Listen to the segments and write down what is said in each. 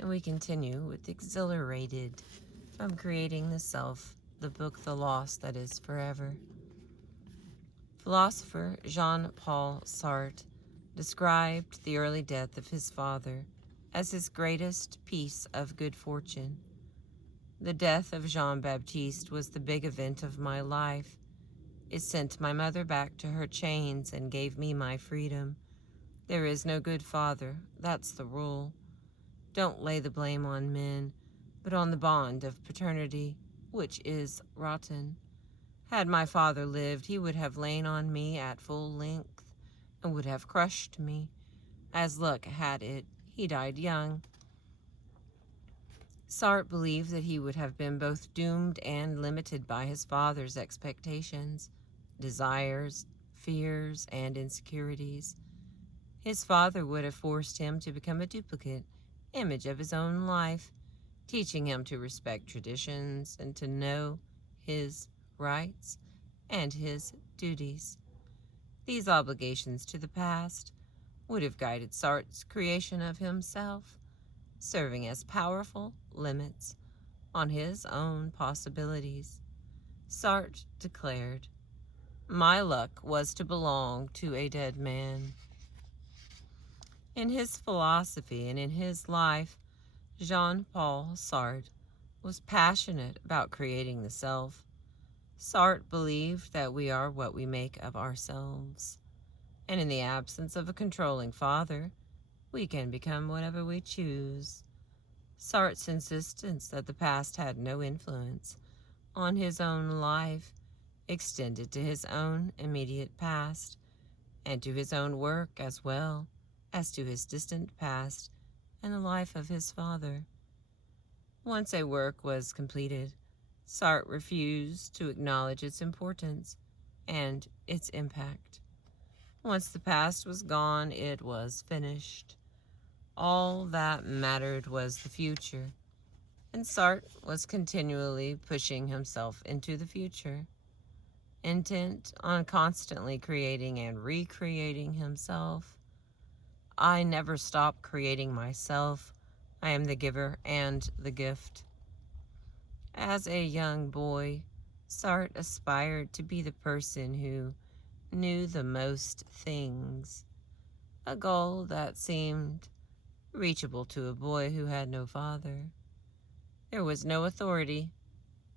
And we continue with Exhilarated from Creating the Self, the book The Loss That Is Forever. Philosopher Jean-Paul Sartre described the early death of his father as his greatest piece of good fortune. The death of Jean-Baptiste was the big event of my life. It sent my mother back to her chains and gave me my freedom. There is no good father, that's the rule. Don't lay the blame on men, but on the bond of paternity, which is rotten. Had my father lived, he would have lain on me at full length and would have crushed me. As luck had it, he died young. Sartre believed that he would have been both doomed and limited by his father's expectations, desires, fears, and insecurities. His father would have forced him to become a duplicate image of his own life, teaching him to respect traditions and to know his rights and his duties. These obligations to the past would have guided Sartre's creation of himself, serving as powerful limits on his own possibilities. Sartre declared, "My luck was to belong to a dead man." In his philosophy and in his life, Jean-Paul Sartre was passionate about creating the self. Sartre believed that we are what we make of ourselves, and in the absence of a controlling father, we can become whatever we choose. Sartre's insistence that the past had no influence on his own life extended to his own immediate past and to his own work as well as to his distant past and the life of his father. Once a work was completed, Sartre refused to acknowledge its importance and its impact. Once the past was gone, it was finished. All that mattered was the future, and Sartre was continually pushing himself into the future, intent on constantly creating and recreating himself. I never stop creating myself. I am the giver and the gift. As a young boy, Sartre aspired to be the person who knew the most things, a goal that seemed reachable to a boy who had no father. There was no authority,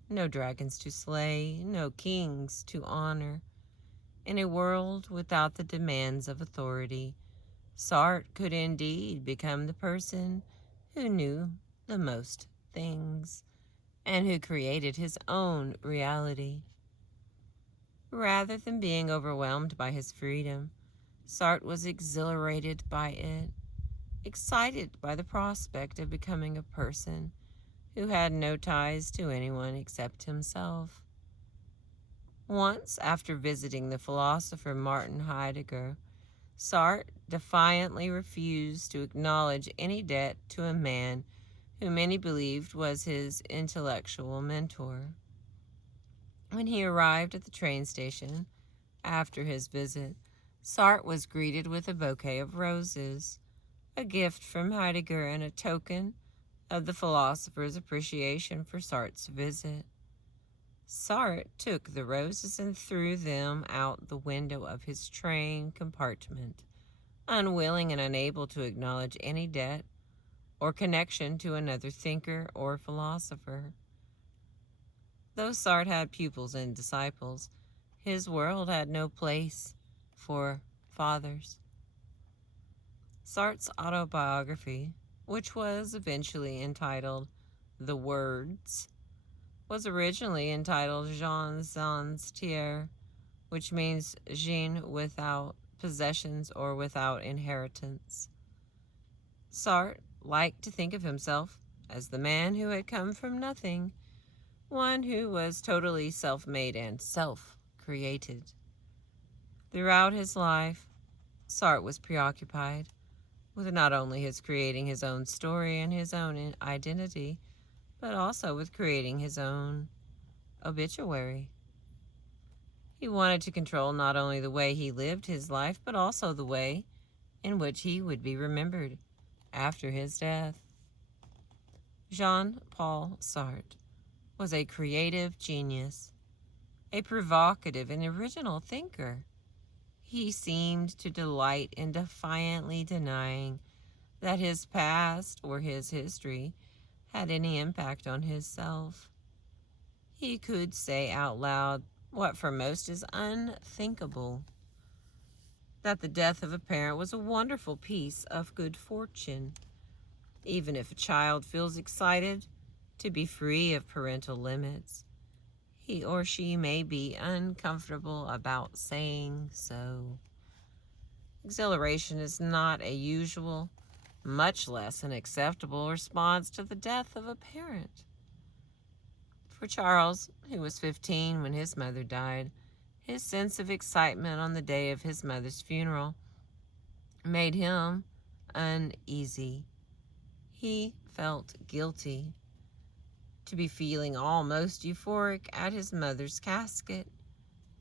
no dragons to slay, no kings to honor. In a world without the demands of authority, Sartre could indeed become the person who knew the most things and who created his own reality. Rather than being overwhelmed by his freedom, Sartre was exhilarated by it, excited by the prospect of becoming a person who had no ties to anyone except himself. Once, after visiting the philosopher Martin Heidegger, Sartre defiantly refused to acknowledge any debt to a man who many believed was his intellectual mentor. When he arrived at the train station after his visit, Sartre was greeted with a bouquet of roses, a gift from Heidegger and a token of the philosopher's appreciation for Sartre's visit. Sartre took the roses and threw them out the window of his train compartment, unwilling and unable to acknowledge any debt or connection to another thinker or philosopher. Though Sartre had pupils and disciples, his world had no place for fathers. Sartre's autobiography, which was eventually entitled The Words, was originally entitled Jean Sans Terre, which means Jean without possessions or without inheritance. Sartre liked to think of himself as the man who had come from nothing, one who was totally self-made and self-created. Throughout his life, Sartre was preoccupied with not only his creating his own story and his own identity, but also with creating his own obituary. He wanted to control not only the way he lived his life, but also the way in which he would be remembered after his death. Jean-Paul Sartre was a creative genius, a provocative and original thinker. He seemed to delight in defiantly denying that his past or his history had any impact on his self. He could say out loud what for most is unthinkable, that the death of a parent was a wonderful piece of good fortune. Even if a child feels excited to be free of parental limits, he or she may be uncomfortable about saying so. Exhilaration is not a usual, much less an acceptable response to the death of a parent. For Charles, who was 15 when his mother died, his sense of excitement on the day of his mother's funeral made him uneasy. He felt guilty to be feeling almost euphoric at his mother's casket.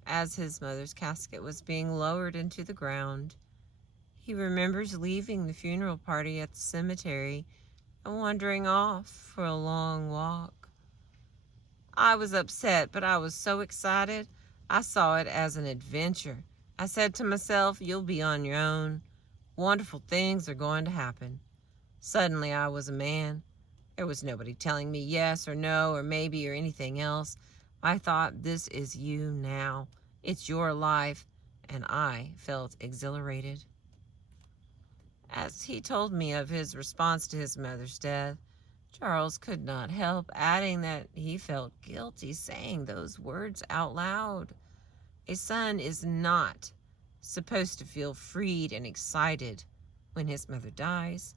As his mother's casket was being lowered into the ground, he remembers leaving the funeral party at the cemetery and wandering off for a long walk. I was upset, but I was so excited, I saw it as an adventure. I said to myself, you'll be on your own. Wonderful things are going to happen. Suddenly I was a man. There was nobody telling me yes or no or maybe or anything else. I thought, this is you now. It's your life. And I felt exhilarated. As he told me of his response to his mother's death, Charles could not help adding that he felt guilty saying those words out loud. A son is not supposed to feel freed and excited when his mother dies.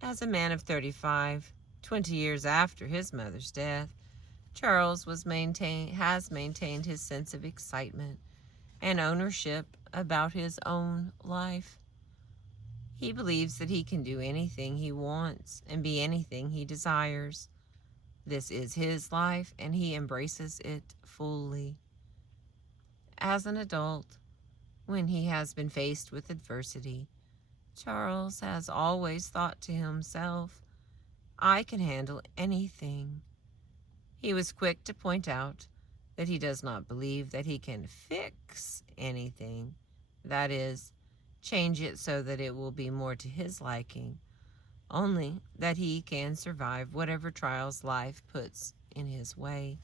As a man of 35, 20 years after his mother's death, Charles has maintained his sense of excitement and ownership about his own life. He believes that he can do anything he wants and be anything he desires. This is his life, and he embraces it fully. As an adult, when he has been faced with adversity, Charles has always thought to himself, I can handle anything. He was quick to point out that he does not believe that he can fix anything. That is, change it so that it will be more to his liking, only that he can survive whatever trials life puts in his way.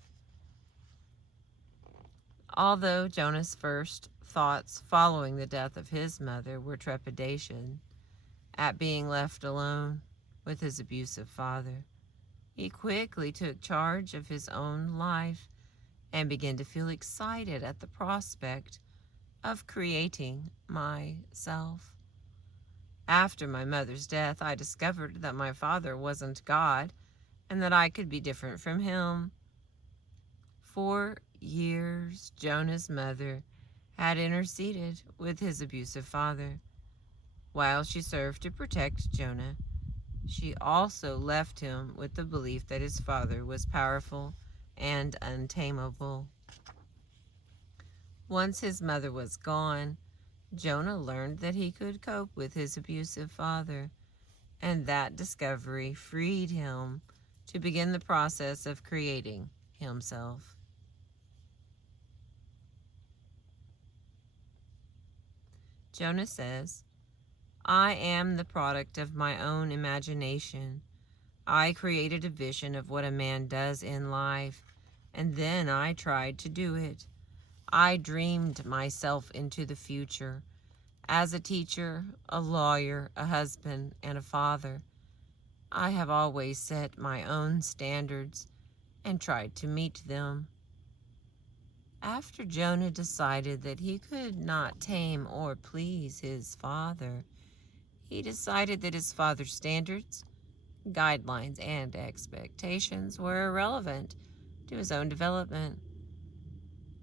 Although Jonah's first thoughts following the death of his mother were trepidation at being left alone with his abusive father, he quickly took charge of his own life and began to feel excited at the prospect of creating myself. After my mother's death, I discovered that my father wasn't God and that I could be different from him. For years, Jonah's mother had interceded with his abusive father. While she served to protect Jonah, she also left him with the belief that his father was powerful and untamable. Once his mother was gone, Jonah learned that he could cope with his abusive father, and that discovery freed him to begin the process of creating himself. Jonah says, I am the product of my own imagination. I created a vision of what a man does in life, and then I tried to do it. I dreamed myself into the future as a teacher, a lawyer, a husband, and a father. I have always set my own standards and tried to meet them. After Jonah decided that he could not tame or please his father, he decided that his father's standards, guidelines, and expectations were irrelevant to his own development.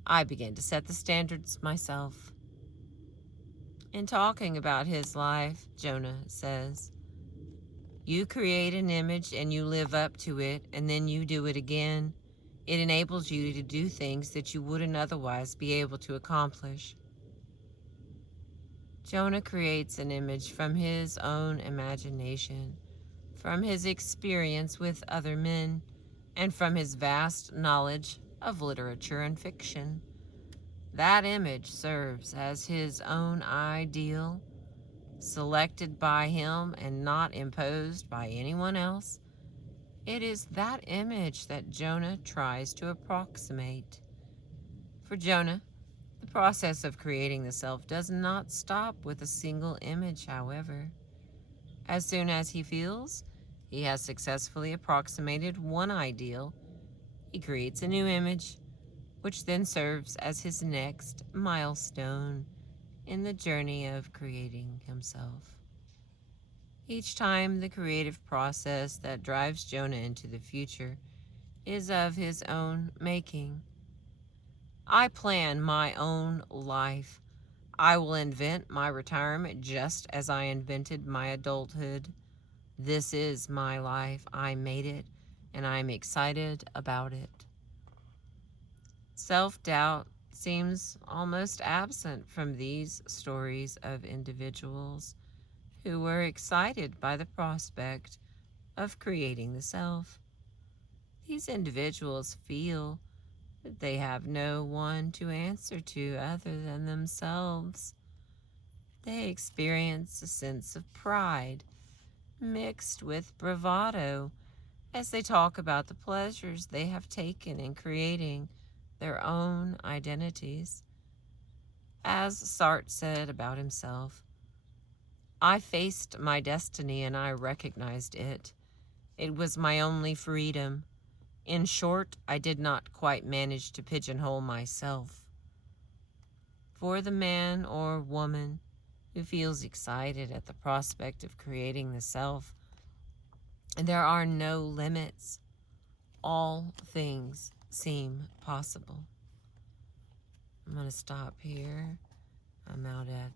I began to set the standards myself. In talking about his life, Jonah says, you create an image and you live up to it, and then you do it again. It enables you to do things that you wouldn't otherwise be able to accomplish. Jonah creates an image from his own imagination from his experience with other men, and from his vast knowledge of literature and fiction. That image serves as his own ideal, selected by him and not imposed by anyone else. It is that image that Jonah tries to approximate. For Jonah, the process of creating the self does not stop with a single image, however. As soon as he feels he has successfully approximated one ideal, he creates a new image, which then serves as his next milestone in the journey of creating himself. Each time the creative process that drives Jonah into the future is of his own making. I plan my own life. I will invent my retirement just as I invented my adulthood. This is my life. I made it, and I'm excited about it. Self-doubt seems almost absent from these stories of individuals who were excited by the prospect of creating the self. These individuals feel that they have no one to answer to other than themselves. They experience a sense of pride mixed with bravado as they talk about the pleasures they have taken in creating their own identities. As Sartre said about himself, I faced my destiny and I recognized it. It was my only freedom. In short, I did not quite manage to pigeonhole myself. For the man or woman who feels excited at the prospect of creating the self, there are no limits. All things seem possible. I'm going to stop here. I'm out at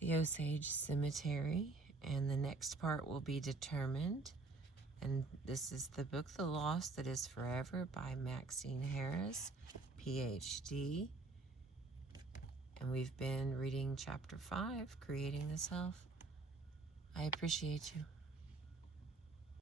the Osage Cemetery, and the next part will be determined. And this is the book, The Loss That Is Forever by Maxine Harris, PhD. And we've been reading Chapter 5, Creating the Self. I appreciate you.